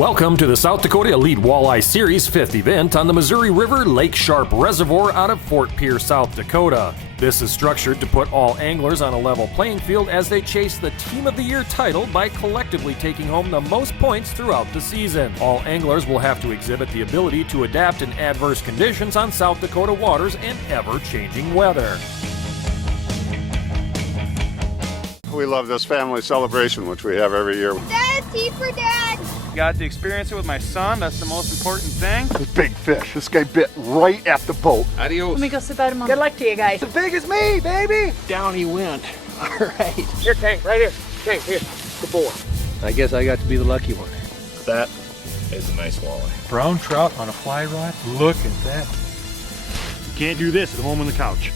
Welcome to the South Dakota Elite Walleye Series 5th event on the Missouri River Lake Sharp Reservoir out of Fort Pierre, South Dakota. This is structured to put all anglers on a level playing field as they chase the Team of the Year title by collectively taking home the most points throughout the season. All anglers will have to exhibit the ability to adapt in adverse conditions on South Dakota waters and ever-changing weather. We love this family celebration, which we have every year. Dad, tea for Dad! Got to experience it with my son. That's the most important thing. This big fish. This guy bit right at the boat. Adios. Let me go sit by the mom. Good luck to you guys. As big as me, baby. Down he went. All right. Here, Tank, right here. Tank, here. Good boy. I guess I got to be the lucky one. That is a nice walleye. Brown trout on a fly rod. Look at that. You can't do this at home on the couch.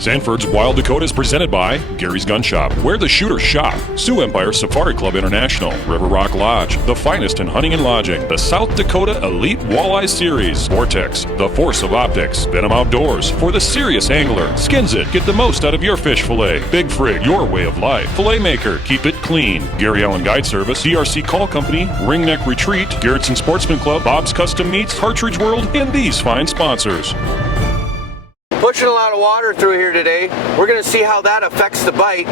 Sanford's Wild Dakota is presented by Gary's Gun Shop, Where the Shooters Shop, Sioux Empire Safari Club International, River Rock Lodge, the finest in hunting and lodging, the South Dakota Elite Walleye Series, Vortex, the Force of Optics, Venom Outdoors, for the serious angler, Skins It, get the most out of your fish fillet, Big Frig, your way of life, Fillet Maker, keep it clean, Gary Allen Guide Service, CRC Call Company, Ringneck Retreat, Garrettson Sportsman Club, Bob's Custom Meats, Partridge World, and these fine sponsors. Pushing a lot of water through here today. We're going to see how that affects the bite.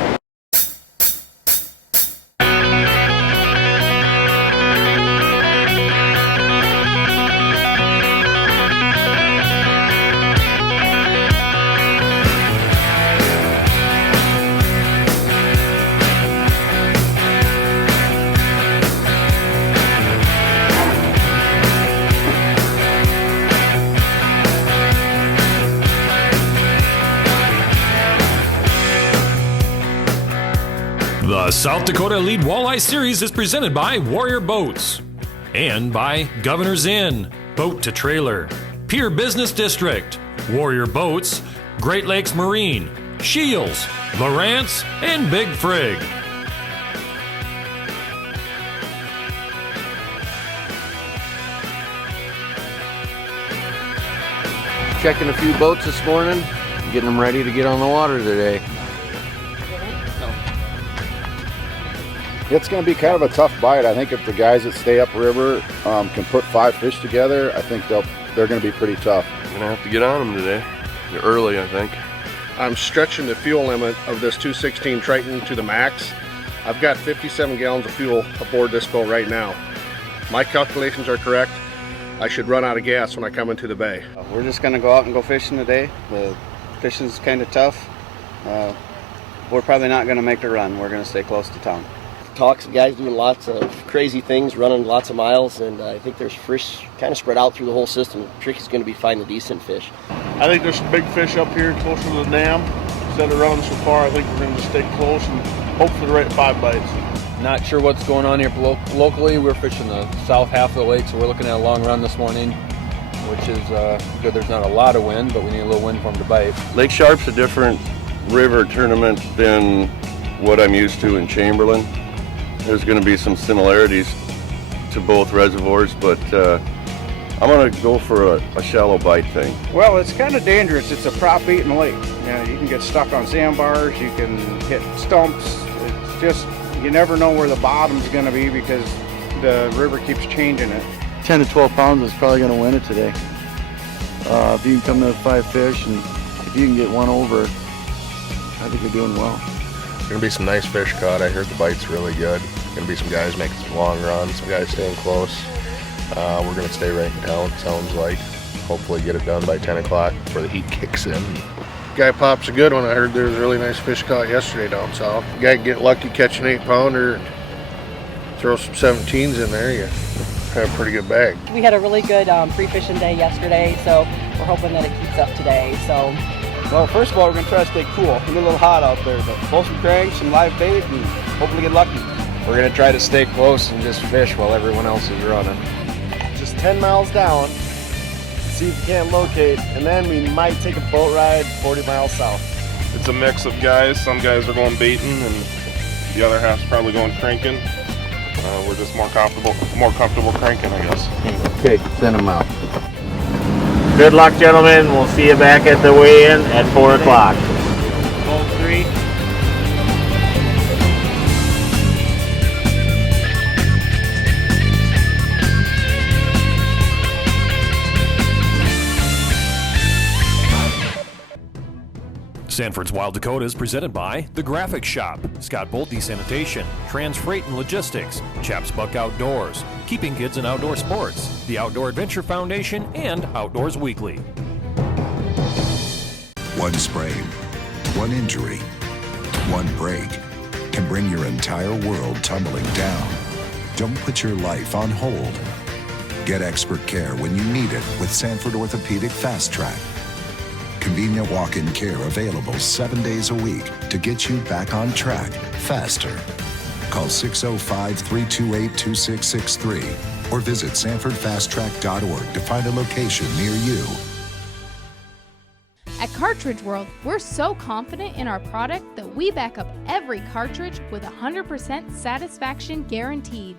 The South Dakota Elite Walleye Series is presented by Warrior Boats and by Governor's Inn, Boat to Trailer, Pierre Business District, Warrior Boats, Great Lakes Marine, Shields, Lowrance, and Big Frig. Checking a few boats this morning, getting them ready to get on the water today. It's going to be kind of a tough bite. I think if the guys that stay upriver can put 5 fish together, I think they're going to be pretty tough. I'm gonna have to get on them today. They're early, I think. I'm stretching the fuel limit of this 216 Triton to the max. I've got 57 gallons of fuel aboard this boat right now. My calculations are correct. I should run out of gas when I come into the bay. We're just going to go out and go fishing today. The fishing's kind of tough. We're probably not going to make the run. We're going to stay close to town. Talks, guys doing lots of crazy things, running lots of miles, and I think there's fish kind of spread out through the whole system. The trick is going to be finding decent fish. I think there's some big fish up here closer to the dam. Instead of running so far, I think we're going to just stay close and hope for the right 5 bites. Not sure what's going on here locally. We're fishing the south half of the lake, so we're looking at a long run this morning, which is good. There's not a lot of wind, but we need a little wind for them to bite. Lake Sharp's a different river tournament than what I'm used to in Chamberlain. There's going to be some similarities to both reservoirs, but I'm going to go for a shallow bite thing. Well, it's kind of dangerous. It's a prop-eating lake. You can get stuck on sandbars. You can hit stumps. It's just, you never know where the bottom's going to be because the river keeps changing it. 10 to 12 pounds is probably going to win it today. If you can come to 5 fish and if you can get one over, I think you're doing well. There's going to be some nice fish caught. I heard the bite's really good. Going to be some guys making some long runs, some guys staying close. We're going to stay right in town, sounds like. Hopefully get it done by 10 o'clock before the heat kicks in. Guy pops a good one. I heard there was a really nice fish caught yesterday down south. Guy can get lucky, catch an 8-pounder, throw some 17s in there, you have a pretty good bag. We had a really good pre-fishing day yesterday, so we're hoping that it keeps up today. Well, first of all, we're going to try to stay cool. It's a little hot out there, but pull some cranks, some live bait, and hopefully get lucky. We're going to try to stay close and just fish while everyone else is running. Just 10 miles down, see if we can't locate, and then we might take a boat ride 40 miles south. It's a mix of guys. Some guys are going baiting, and the other half's probably going cranking. We're just more comfortable cranking, I guess. Okay, send them out. Good luck, gentlemen. We'll see you back at the weigh-in at 4 o'clock. Boat 3. Sanford's Wild Dakota is presented by The Graphic Shop, Scott Bolte Sanitation, Trans Freight and Logistics, Chaps Buck Outdoors, Keeping Kids in Outdoor Sports, the Outdoor Adventure Foundation, and Outdoors Weekly. One sprain, one injury, one break can bring your entire world tumbling down. Don't put your life on hold. Get expert care when you need it with Sanford Orthopedic Fast Track. Convenient walk-in care available 7 days a week to get you back on track faster. Call 605-328-2663 or visit sanfordfasttrack.org to find a location near you. At Cartridge World, we're so confident in our product that we back up every cartridge with 100% satisfaction guaranteed.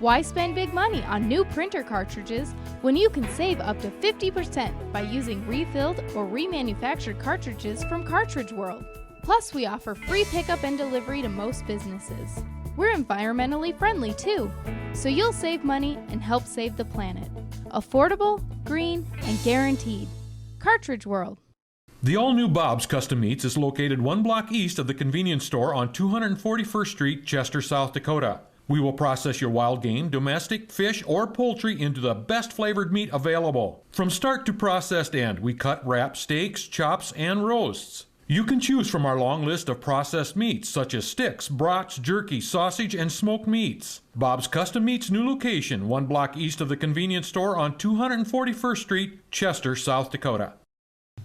Why spend big money on new printer cartridges when you can save up to 50% by using refilled or remanufactured cartridges from Cartridge World? Plus, we offer free pickup and delivery to most businesses. We're environmentally friendly too, so you'll save money and help save the planet. Affordable, green, and guaranteed. Cartridge World. The all-new Bob's Custom Meats is located 1 block east of the convenience store on 241st Street, Chester, South Dakota. We will process your wild game, domestic, fish, or poultry into the best flavored meat available. From start to processed end, we cut, wrap, steaks, chops, and roasts. You can choose from our long list of processed meats such as sticks, brats, jerky, sausage, and smoked meats. Bob's Custom Meats new location, 1 block east of the convenience store on 241st Street, Chester, South Dakota.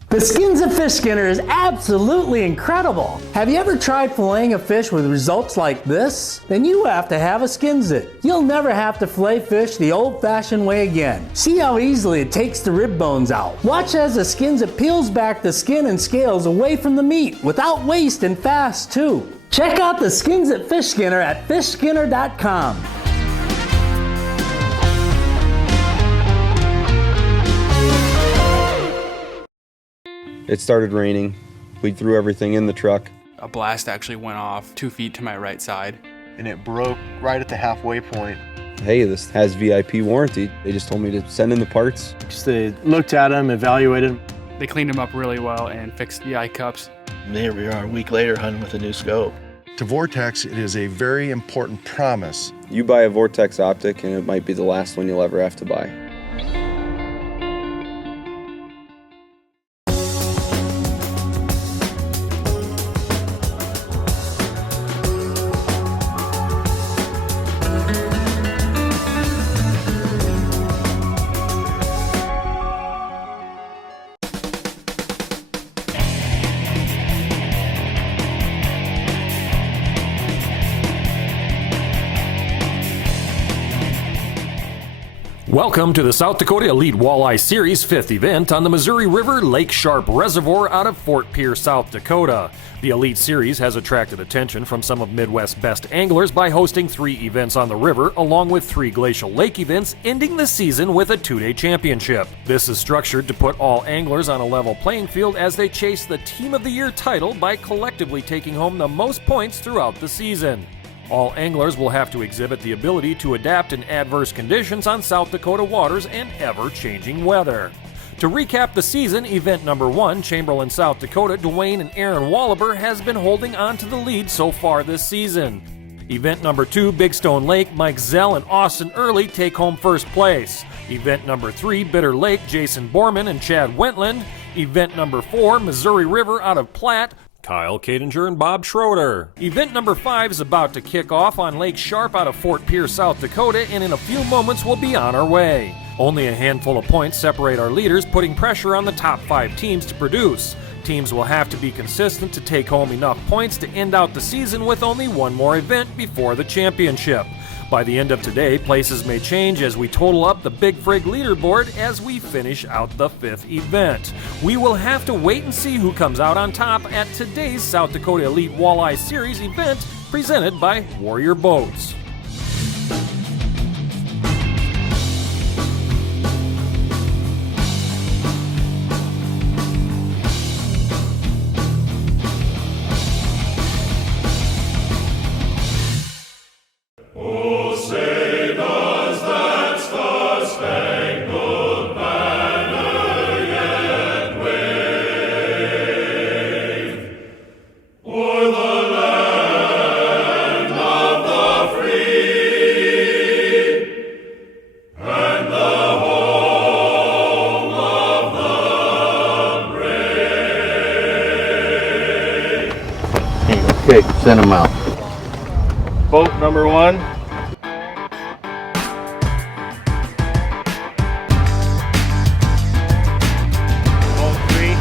The Skins of Fish Skinner is absolutely incredible. Have you ever tried filleting a fish with results like this? Then you have to have a Skins It. You'll never have to fillet fish the old-fashioned way again. See how easily it takes the rib bones out. Watch as the Skins It peels back the skin and scales away from the meat without waste and fast too. Check out the Skins It Fish Skinner at fishskinner.com. It started raining. We threw everything in the truck. A blast actually went off 2 feet to my right side. And it broke right at the halfway point. Hey, this has VIP warranty. They just told me to send in the parts. Just they looked at them, evaluated them. They cleaned them up really well and fixed the eye cups. And here we are a week later hunting with a new scope. To Vortex, it is a very important promise. You buy a Vortex optic and it might be the last one you'll ever have to buy. Welcome to the South Dakota Elite Walleye Series 5th event on the Missouri River Lake Sharp Reservoir out of Fort Pierre, South Dakota. The Elite Series has attracted attention from some of Midwest's best anglers by hosting 3 events on the river along with 3 glacial lake events, ending the season with a 2-day championship. This is structured to put all anglers on a level playing field as they chase the Team of the Year title by collectively taking home the most points throughout the season. All anglers will have to exhibit the ability to adapt in adverse conditions on South Dakota waters and ever-changing weather. To recap the season, event number 1, Chamberlain, South Dakota, Dwayne and Aaron Wallaber has been holding on to the lead so far this season. Event number 2, Big Stone Lake, Mike Zell and Austin Early take home first place. Event number 3, Bitter Lake, Jason Borman and Chad Wentland. Event number 4, Missouri River out of Platte, Kyle Kadinger and Bob Schroeder. Event number 5 is about to kick off on Lake Sharp out of Fort Pierre, South Dakota, and in a few moments we'll be on our way. Only a handful of points separate our leaders, putting pressure on the top 5 teams to produce. Teams will have to be consistent to take home enough points to end out the season with only one more event before the championship. By the end of today, places may change as we total up the Big Frig leaderboard as we finish out the 5th event. We will have to wait and see who comes out on top at today's South Dakota Elite Walleye Series event presented by Warrior Boats. Okay, send them out. Boat number 1. Boat 3.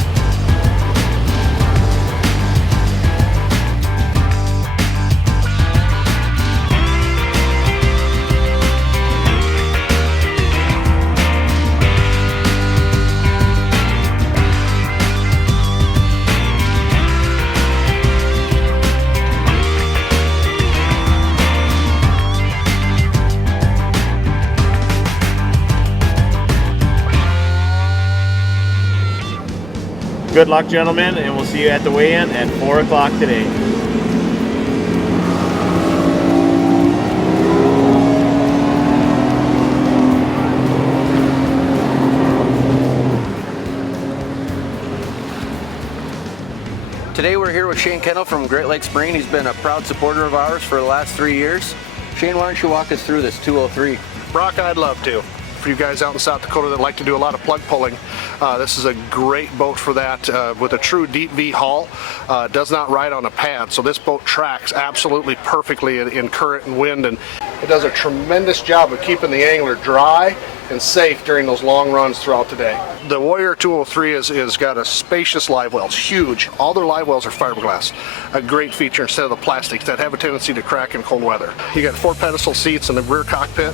Good luck, gentlemen, and we'll see you at the weigh-in at 4 o'clock today. Today we're here with Shane Kendall from Great Lakes Marine. He's been a proud supporter of ours for the last 3 years. Shane, why don't you walk us through this 203? Brock, I'd love to. For you guys out in South Dakota that like to do a lot of plug pulling, this is a great boat for that, with a true deep V hull. Does not ride on a pad, so this boat tracks absolutely perfectly in current and wind, and it does a tremendous job of keeping the angler dry and safe during those long runs throughout the day. The Warrior 203 is got a spacious live well. It's huge. All their live wells are fiberglass. A great feature instead of the plastics that have a tendency to crack in cold weather. You got 4 pedestal seats in the rear cockpit.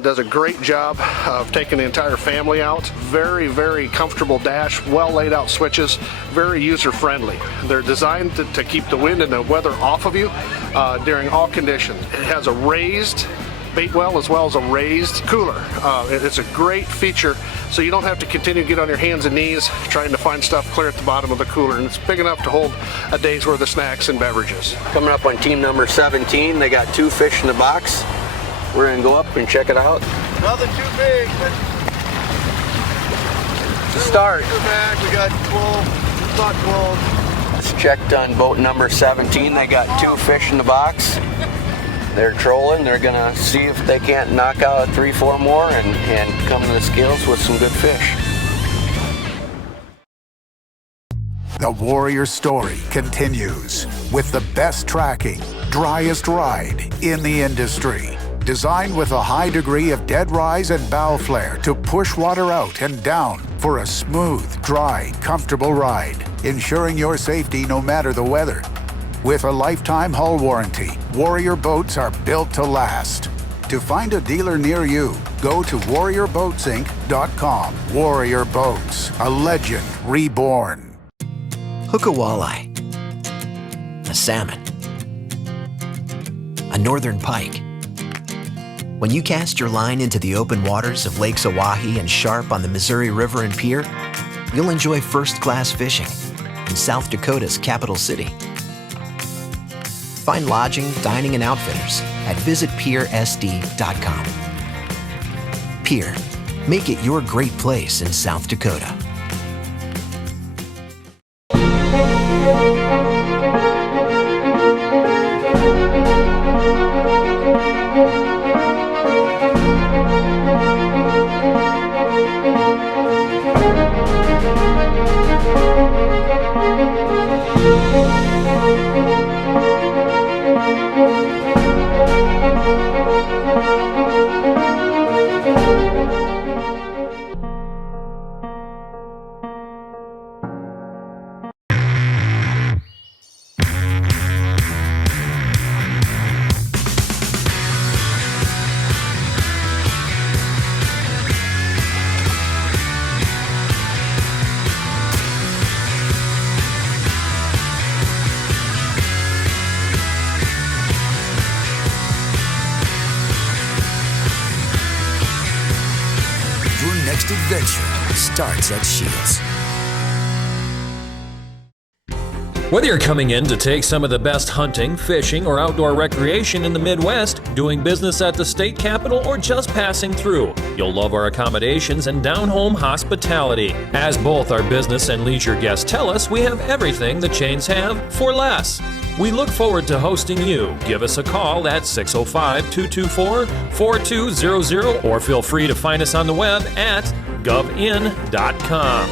Does a great job of taking the entire family out. Very, very comfortable dash, well laid out switches, very user friendly. They're designed to keep the wind and the weather off of you during all conditions. It has a raised bait well as well as a raised cooler. It's a great feature, so you don't have to continue to get on your hands and knees trying to find stuff clear at the bottom of the cooler, and it's big enough to hold a day's worth of snacks and beverages. Coming up on team number 17, they got 2 fish in the box. We're gonna go up and check it out. Nothing too big, but start. We got 12, about 12. It's checked on boat number 17. They got 2 fish in the box. They're trolling. They're gonna see if they can't knock out 3-4 more and come to the scales with some good fish. The Warrior story continues with the best tracking, driest ride in the industry. Designed with a high degree of dead rise and bow flare to push water out and down for a smooth, dry, comfortable ride, ensuring your safety no matter the weather. With a lifetime hull warranty, Warrior boats are built to last. To find a dealer near you, go to warriorboatsinc.com. Warrior Boats, a legend reborn. Hook a walleye, a salmon, a northern pike. When you cast your line into the open waters of Lakes Oahe and Sharp on the Missouri River and Pierre, you'll enjoy first-class fishing in South Dakota's capital city. Find lodging, dining, and outfitters at visitpiersd.com. Pierre, make it your great place in South Dakota. Adventure starts at Shields. Whether you're coming in to take some of the best hunting, fishing, or outdoor recreation in the Midwest, doing business at the state capitol, or just passing through, you'll love our accommodations and down-home hospitality. As both our business and leisure guests tell us, we have everything the chains have for less. We look forward to hosting you. Give us a call at 605-224-4200 or feel free to find us on the web at govin.com.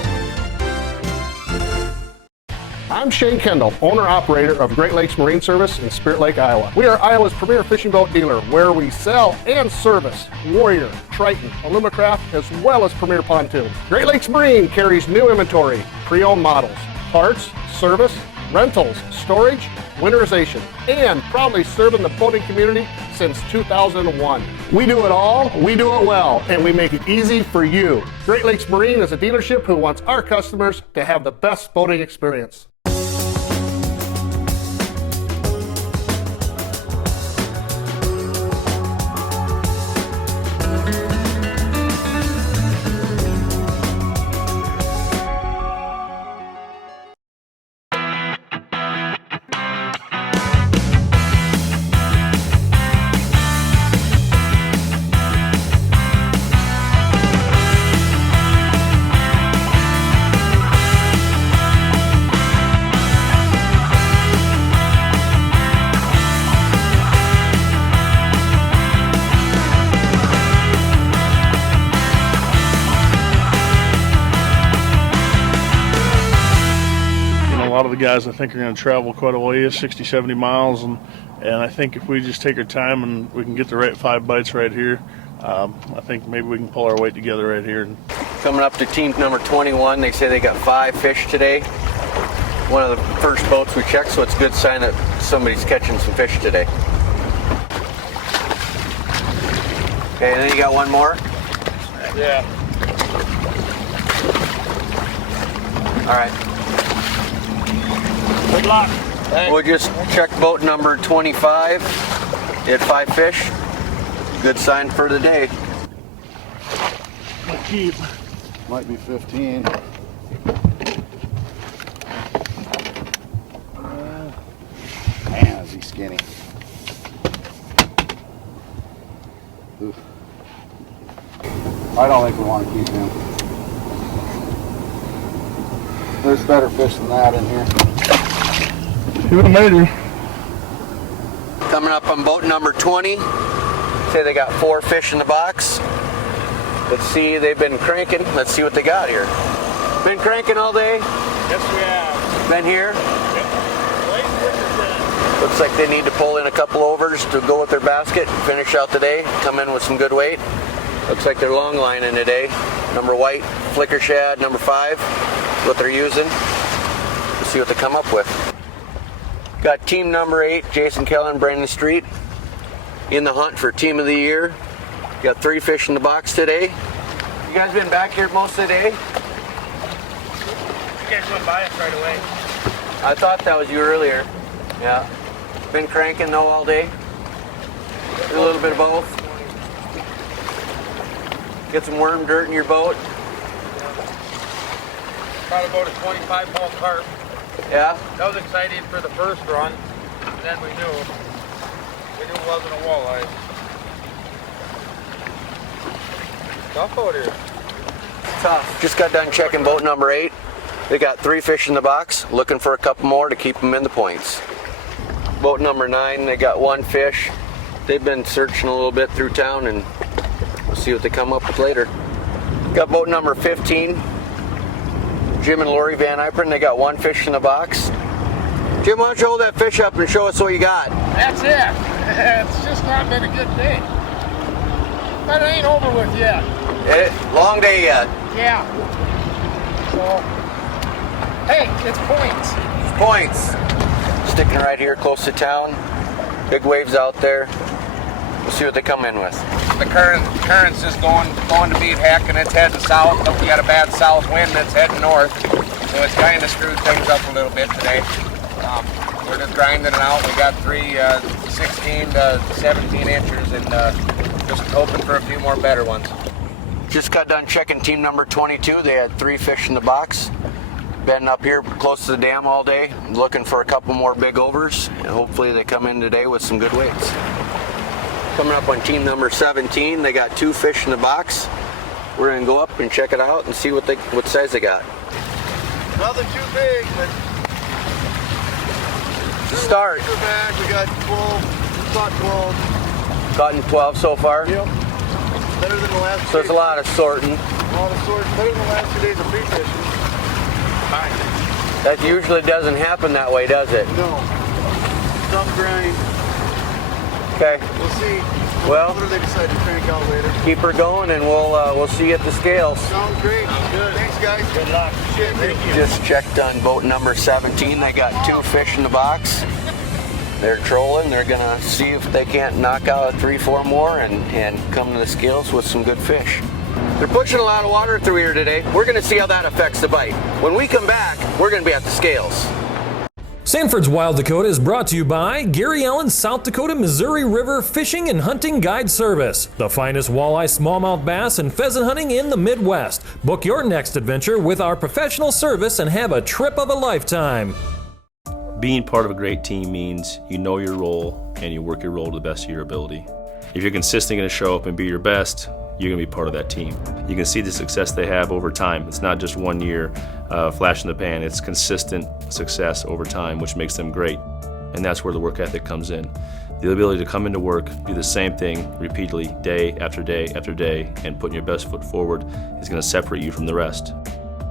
I'm Shane Kendall, owner-operator of Great Lakes Marine Service in Spirit Lake, Iowa. We are Iowa's premier fishing boat dealer, where we sell and service Warrior, Triton, Alumacraft, as well as premier pontoons. Great Lakes Marine carries new inventory, pre-owned models, parts, service, rentals, storage, winterization, and proudly serving the boating community since 2001. We do it all, we do it well, and we make it easy for you. Great Lakes Marine is a dealership who wants our customers to have the best boating experience. A lot of the guys I think are going to travel quite a ways, 60, 70 miles, and I think if we just take our time and we can get the right 5 bites right here, I think maybe we can pull our weight together right here. Coming up to team number 21, they say they got 5 fish today. One of the first boats we checked, so it's a good sign that somebody's catching some fish today. Okay, and then you got one more? Yeah. All right. Good luck. We'll just check boat number 25. You had 5 fish. Good sign for the day. Keep. Might be 15. Man, is he skinny. Oof. I don't think we want to keep him. There's better fish than that in here. Coming up on boat number 20. Say they got 4 fish in the box. Let's see, they've been cranking. Let's see what they got here. Been cranking all day? Yes, we have. Been here? Yep. Looks like they need to pull in a couple overs to go with their basket, finish out the day, come in with some good weight. Looks like they're long lining today. Number white, flicker shad, number 5, what they're using. Let's see what they come up with. Got team number 8, Jason Kellen, Brandon Street, in the hunt for team of the year. Got 3 fish in the box today. You guys been back here most of the day? You guys went by us right away. I thought that was you earlier. Yeah. Been cranking though all day? A little bit of both? Get some worm dirt in your boat? Caught about a 25-pound carp. Yeah? That was exciting for the first run, and then we knew it wasn't a walleye. Tough out here. Tough. Just got done checking boat number 8. They got 3 fish in the box, looking for a couple more to keep them in the points. Boat number 9, they got 1 fish. They've been searching a little bit through town, and we'll see what they come up with later. Got boat number 15. Jim and Lori Van Ypern, they got 1 fish in the box. Jim, why don't you hold that fish up and show us what you got? That's it. It's just not been a good day. But it ain't over with yet. Long day yet. Yeah. So, hey, it's points. Points. Sticking right here close to town. Big waves out there. We'll see what they come in with. The current's just going to beat heck, and it's heading south. We got a bad south wind that's heading north, so it's kind of screwed things up a little bit today. We're just grinding it out. We got 3 16 to 17 inches, and just hoping for a few more better ones. Just got done checking team number 22. They had 3 fish in the box. Been up here close to the dam all day, looking for a couple more big overs, and hopefully they come in today with some good weights. Coming up on team number 17, they got 2 fish in the box. We're gonna go up and check it out and see what size they got. Nothing too big, but start. Back. We got 12. Caught 12. Caught in 12 so far. Yep. Better than the last. So it's a lot of sorting. A lot of sorting. Better than the last 2 days of free fishing. That usually doesn't happen that way, does it? No. Tough grind. Okay. We'll see. Well, what do they decide to crank out later? Keep her going, and we'll see you at the scales. Sounds great. Good. Thanks, guys. Good luck. Shit, thank you. Just checked on boat number 17. They got 2 fish in the box. They're trolling. They're gonna see if they can't knock out 3-4 more and come to the scales with some good fish. They're pushing a lot of water through here today. We're gonna see how that affects the bite. When we come back, we're gonna be at the scales. Sanford's Wild Dakota is brought to you by Gary Allen's South Dakota Missouri River Fishing and Hunting Guide Service, the finest walleye, smallmouth bass, and pheasant hunting in the Midwest. Book your next adventure with our professional service and have a trip of a lifetime. Being part of a great team means you know your role and you work your role to the best of your ability. If you're consistently going to show up and be your best, you're going to be part of that team. You can see the success they have over time. It's not just 1 year flash in the pan. It's consistent success over time, which makes them great. And that's where the work ethic comes in. The ability to come into work, do the same thing repeatedly day after day after day, and putting your best foot forward is going to separate you from the rest.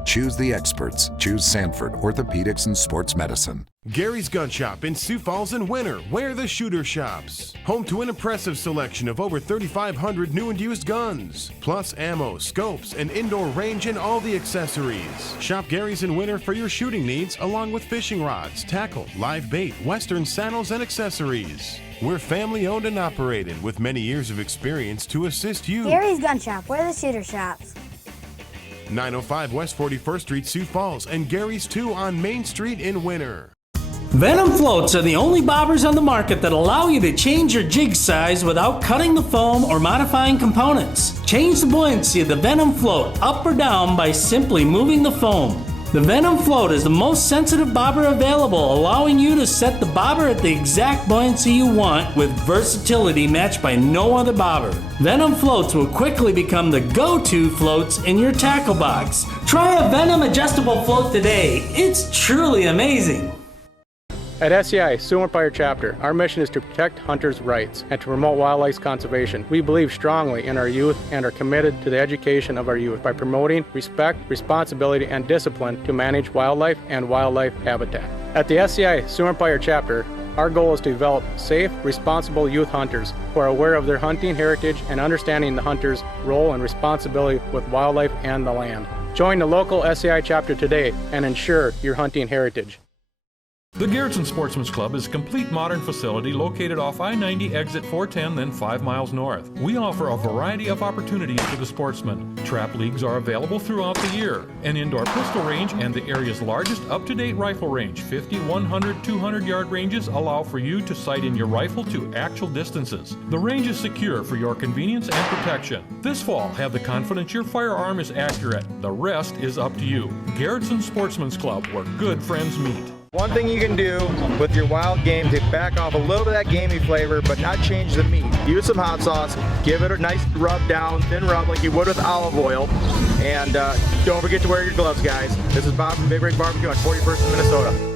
Choose the experts. Choose Sanford Orthopedics and Sports Medicine. Gary's Gun Shop in Sioux Falls and Winter, where the shooter shops. Home to an impressive selection of over 3,500 new and used guns, plus ammo, scopes, and indoor range and all the accessories. Shop Gary's in Winter for your shooting needs, along with fishing rods, tackle, live bait, western saddles, and accessories. We're family owned and operated with many years of experience to assist you. Gary's Gun Shop, where the shooter shops. 905 West 41st Street, Sioux Falls, and Gary's 2 on Main Street in Winter. Venom floats are the only bobbers on the market that allow you to change your jig size without cutting the foam or modifying components. Change the buoyancy of the Venom float up or down by simply moving the foam. The Venom float is the most sensitive bobber available, allowing you to set the bobber at the exact buoyancy you want with versatility matched by no other bobber. Venom floats will quickly become the go-to floats in your tackle box. Try a Venom adjustable float today. It's truly amazing. At SCI, Sioux Empire Chapter, our mission is to protect hunters' rights and to promote wildlife conservation. We believe strongly in our youth and are committed to the education of our youth by promoting respect, responsibility, and discipline to manage wildlife and wildlife habitat. At the SCI Sioux Empire Chapter, our goal is to develop safe, responsible youth hunters who are aware of their hunting heritage and understanding the hunter's role and responsibility with wildlife and the land. Join the local SCI chapter today and ensure your hunting heritage. The Garrettson Sportsman's Club is a complete modern facility located off I-90 exit 410, then 5 miles north. We offer a variety of opportunities for the sportsman. Trap leagues are available throughout the year. An indoor pistol range and the area's largest up-to-date rifle range, 50, 100, 200-yard ranges allow for you to sight in your rifle to actual distances. The range is secure for your convenience and protection. This fall, have the confidence your firearm is accurate. The rest is up to you. Garrettson Sportsman's Club, where good friends meet. One thing you can do with your wild game to back off a little bit of that gamey flavor, but not change the meat. Use some hot sauce, give it a nice rub down, thin rub like you would with olive oil, and don't forget to wear your gloves, guys. This is Bob from Big Rig Barbecue on 41st in Minnesota.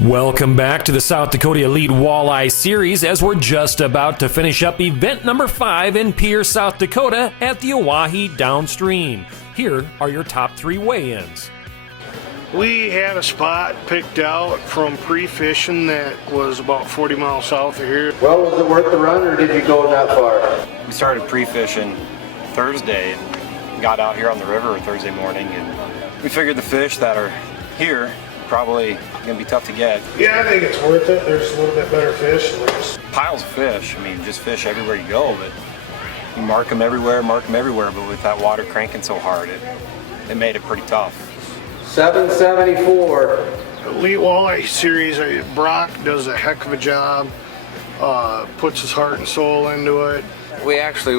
Welcome back to the South Dakota Elite Walleye Series as we're just about to finish up event number 5 in Pierre, South Dakota at the Oahe downstream. Here are your top 3 weigh-ins. We had a spot picked out from pre-fishing that was about 40 miles south of here. Well, was it worth the run or did you go that far? We started pre-fishing Thursday and got out here on the river Thursday morning, and we figured the fish that are here probably gonna be tough to get. Yeah, I think it's worth it. There's a little bit better fish. Piles of fish. I mean, just fish everywhere you go, but you mark them everywhere, but with that water cranking so hard, it made it pretty tough. 774. Elite Walleye Series, Brock does a heck of a job, puts his heart and soul into it. We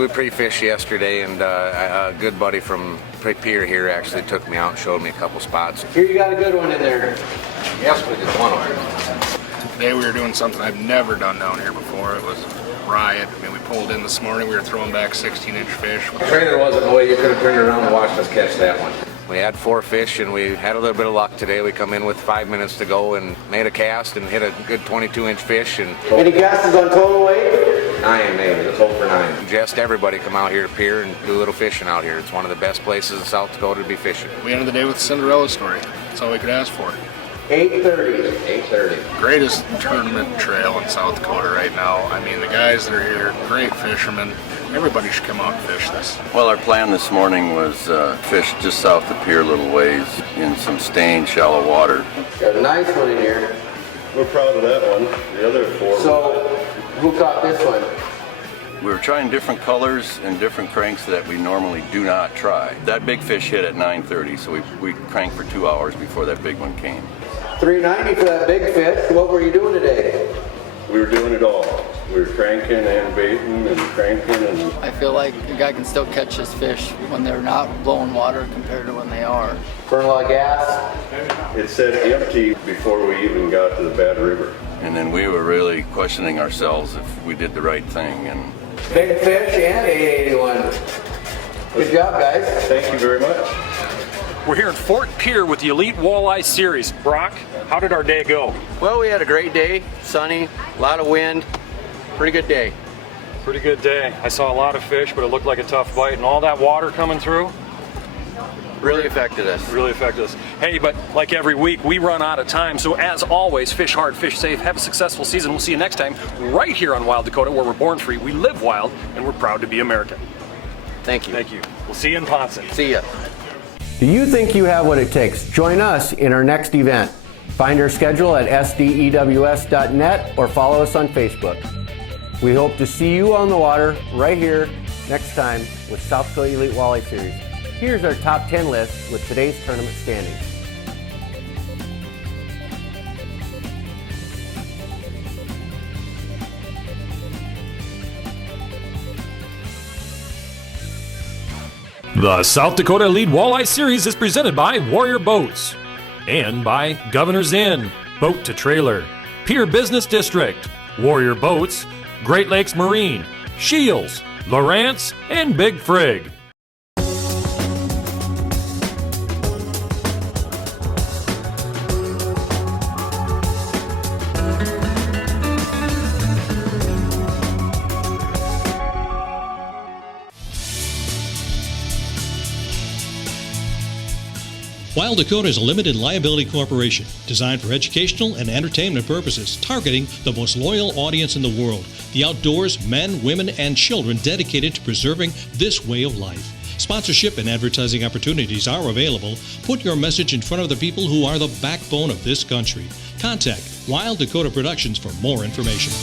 pre-fished yesterday, and a good buddy from Pierre here actually took me out and showed me a couple spots. Here you got a good one in there. Yes, we did one of them. Today we were doing something I've never done down here before. It was a riot. I mean, we pulled in this morning, we were throwing back 16-inch fish. The trailer wasn't the way you could have turned around and watched us catch that one. We had 4 fish, and we had a little bit of luck today. We come in with 5 minutes to go and made a cast and hit a good 22-inch fish. And any casts on total weight? 9, maybe. Let's hope for 9. Suggest everybody come out here to Pierre and do a little fishing out here. It's one of the best places in South Dakota to be fishing. We ended the day with a Cinderella story. That's all we could ask for. 8:30. 8:30. Greatest tournament trail in South Dakota right now. I mean, the guys that are here, great fishermen. Everybody should come out and fish this. Well, our plan this morning was fish just south of Pierre a little ways in some stained shallow water. Got a nice one in here. We're proud of that one. The other 4. So, who caught this one? We were trying different colors and different cranks that we normally do not try. That big fish hit at 9:30, so we cranked for 2 hours before that big one came. $3.90 for that big fish. What were you doing today? We were doing it all. We were cranking and baiting and cranking and... I feel like a guy can still catch his fish when they're not blowing water compared to when they are. Burn a lot of gas? It said empty before we even got to the Bad River. And then we were really questioning ourselves if we did the right thing. And Big fish and 881. Good job, guys. Thank you very much. We're here in Fort Pierre with the Elite Walleye Series. Brock, how did our day go? Well, we had a great day, sunny, a lot of wind, pretty good day. Pretty good day. I saw a lot of fish, but it looked like a tough bite, and all that water coming through really affected us. Really affected us. Hey, but like every week, we run out of time, so as always, fish hard, fish safe, have a successful season. We'll see you next time right here on Wild Dakota, where we're born free, we live wild, and we're proud to be American. Thank you. Thank you. We'll see you in Ponson. See ya. Do you think you have what it takes? Join us in our next event. Find our schedule at sdews.net or follow us on Facebook. We hope to see you on the water right here next time with South Dakota Elite Walleye Series. Here's our top 10 list with today's tournament standings. The South Dakota Elite Walleye Series is presented by Warrior Boats and by Governor's Inn, Boat to Trailer, Pierre Business District, Warrior Boats, Great Lakes Marine, Shields, Lawrence, and Big Frig. Wild Dakota is a limited liability corporation designed for educational and entertainment purposes, targeting the most loyal audience in the world, the outdoors, men, women, and children dedicated to preserving this way of life. Sponsorship and advertising opportunities are available. Put your message in front of the people who are the backbone of this country. Contact Wild Dakota Productions for more information.